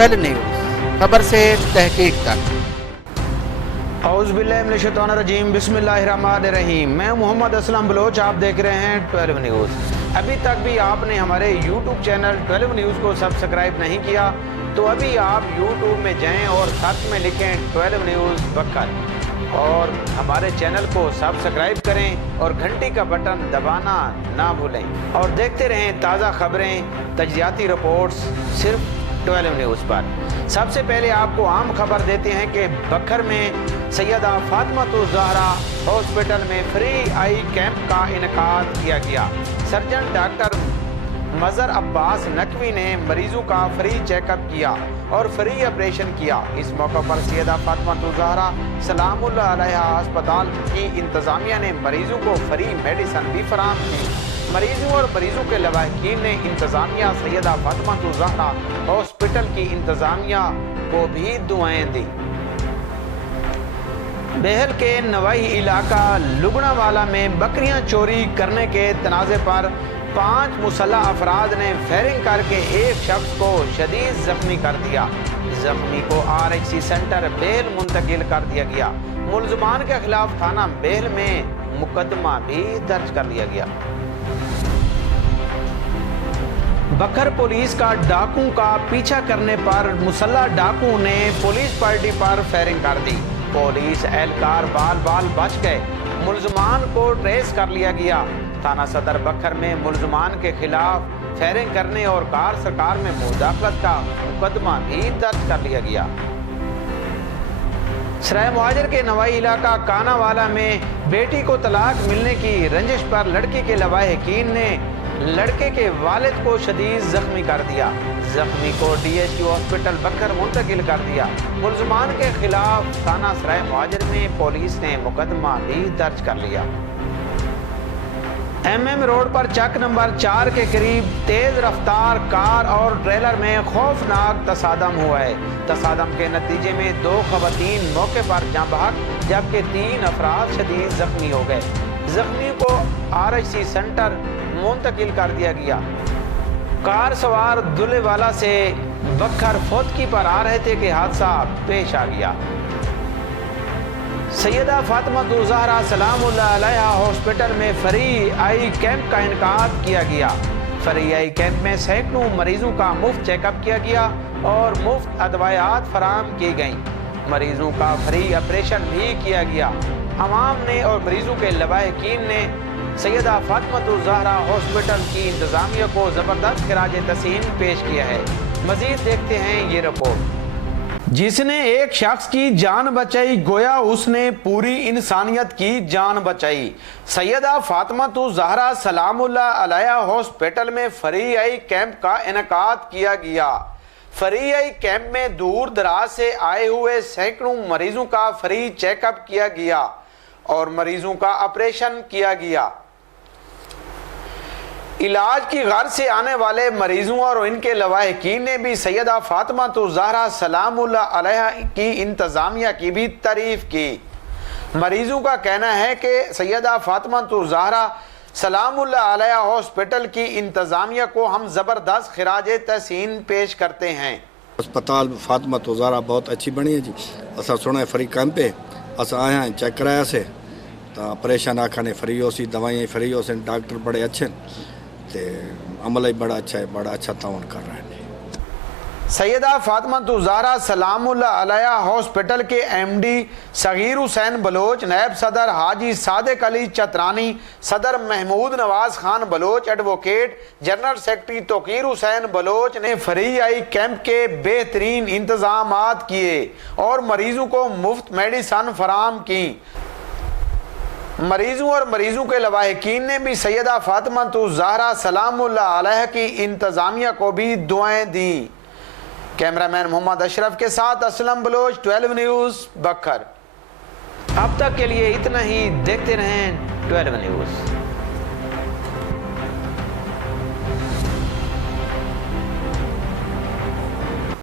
12 news, खबर से तहकीक तक। औज़ु बिल्लाहि मिनश शैतानिर रजीम, बिस्मिल्लाहिर्रहमानिर्रहीम। मैं मोहम्मद असलम बलोच, आप देख रहे हैं 12 न्यूज़। अभी तक भी आपने हमारे YouTube चैनल 12 न्यूज़ को सब्सक्राइब नहीं किया तो अभी आप YouTube में जाएं और सर्च में लिखें 12 न्यूज़ बकर और हमारे चैनल को सब्सक्राइब करें और घंटी का बटन दबाना ना भूलें और देखते रहें ताज़ा खबरें, तज्जियाती रिपोर्ट्स सिर्फ 12 न्यूज़ पर। सबसे पहले आपको आम खबर देते हैं कि बकर में सैयदा फातिमातुज़ ज़हरा हॉस्पिटल में फ्री आई कैंप का इनेकाद किया गया। सर्जन डॉक्टर मज़हर अब्बास नकवी ने मरीजों का फ्री चेकअप किया और फ्री ऑपरेशन किया। इस मौके पर सैयदा फातिमातुज़ ज़हरा सलामुल्लाह अलैहा अस्पताल की इंतज़ामिया ने मरीजों को फ्री मेडिसिन भी फराहम की। मरीजों और मरीजों के लवाहिकीन ने इंतज़ामिया सैयदा फातिमातुज़ ज़हरा हॉस्पिटल की इंतज़ामिया को भी दुआएं दी। बेहल के नवाई इलाका लुगनावाला में बकरियां चोरी करने के तनाज़े पर 5 मुसल्लह अफराद ने फायरिंग करके एक शख्स को शदीद जख्मी कर दिया। जख्मी को RHC सेंटर बेहल मुंतकिल कर दिया गया। मुल्ज़मान के खिलाफ थाना बेहल में मुकदमा भी दर्ज कर लिया गया। बकर पुलिस का डाकू का पीछा करने पर मुसल्लह डाकू ने पुलिस पार्टी पर फायरिंग कर दी। पुलिस एहलकार बाल बाल बच गए। मुल्ज़मान को ट्रेस कर लिया गया। थाना सदर बकर में मुल्ज़मान के खिलाफ फायरिंग करने और कार सरकार में मुदाखलत का मुकदमा भी दर्ज कर लिया गया। सराय मुहाजिर के नवाई इलाका कानावाला में बेटी को तलाक मिलने की रंजिश पर लड़की के लवाहिकीन ने लड़के के वालिद को शदीद जख्मी कर दिया। जख्मी को DHQ हॉस्पिटल बकर मुंतकिल कर दिया। मुल्ज़मान के खिलाफ थाना सराय मुहाजिर में पुलिस ने मुकदमा भी दर्ज कर लिया। MM रोड पर चक नंबर 4 के करीब तेज रफ्तार कार और ट्रेलर में खौफनाक तसादम हुआ है। तसादम के नतीजे में 2 खवातीन मौके पर जाँ बहक जबकि 3 अफराद शदीद जख्मी हो गए। जख्मी को RHC सेंटर मुंतकिल कर दिया गया। कार सवार दुलेवाला से बकर फोतकी पर आ रहे थे कि हादसा पेश आ गया। सैयदा फातिमातुज़ ज़हरा सलामुल्लाह अलैहा हॉस्पिटल में फ्री आई कैंप का इनेकाद किया गया। फ्री आई कैंप में सैकड़ों मरीजों का मुफ्त चेकअप किया गया और मुफ्त अदवायात फराहम की गईं। मरीजों का फ्री ऑपरेशन भी किया गया। अवाम ने और मरीजों के लवाहिकीन ने सैयदा फातिमातुज़ ज़हरा हॉस्पिटल की इंतज़ामिया को ज़बरदस्त खिराज तहसीन पेश किया है। मज़ीद देखते हैं ये रिपोर्ट। जिसने एक शख्स की जान बचाई गोया उसने पूरी इंसानियत की जान बचाई। सैयदा फातिमातुज़ ज़हरा सलामुल्लाह अलैहा हॉस्पिटल में फ्री आई कैंप का इनेकाद किया गया। फ्री आई कैंप में दूर दराज से आए हुए सैकड़ों मरीजों का फ्री चेकअप किया गया और मरीजों का ऑपरेशन किया गया। इलाज की गर्ज से आने वाले मरीजों और इनके लवाहिकीन ने भी सैयदा फातिमातुज़ ज़हरा सलामुल्लाह अलैहा की इंतज़ामिया की भी तारीफ की। मरीजों का कहना है कि सैयदा फातिमातुज़ ज़हरा सलामुल्लाह अलैहा हॉस्पिटल की इंतज़ामिया को हम ज़बरदस्त खिराज तहसीन पेश करते हैं। अस्पताल फातिमातुज़ ज़हरा बहुत अच्छी बनी है जी। असा सुना फ्री कैंप है, असा आया चेक कराया से तो ऑपरेशन आखा ने फ्री हो सी, दवाइयाँ फ्री हो सी, डॉक्टर बड़े अच्छे ते अमल ही बड़ा अच्छा है, बड़ा अच्छा ताउन कर रहे हैं। सैयदा फातिमातुज़ ज़हरा सलामुल्लाह अलैहा हॉस्पिटल के MD सगीर हुसैन बलोच, नायब सदर हाजी सादिक अली चतरानी, सदर Mehmood Nawaz Khan Baloch, advocate general secretary Tauqeer Hussain Baloch ने फ्री आई कैंप के बेहतरीन इंतजामात किए और मरीजों को मुफ्त मेडिसिन फराहम की। मरीजों और मरीजों के लवाहिकीन ने भी सैयदा फातिमातुज़ ज़हरा सलामुल्लाह अलैहा की इंतज़ामिया को भी दुआएं दी। कैमरामैन मोहम्मद अशरफ के साथ असलम बलोच, 12 न्यूज़ बकर। अब तक के लिए इतना ही। देखते रहें 12 न्यूज़।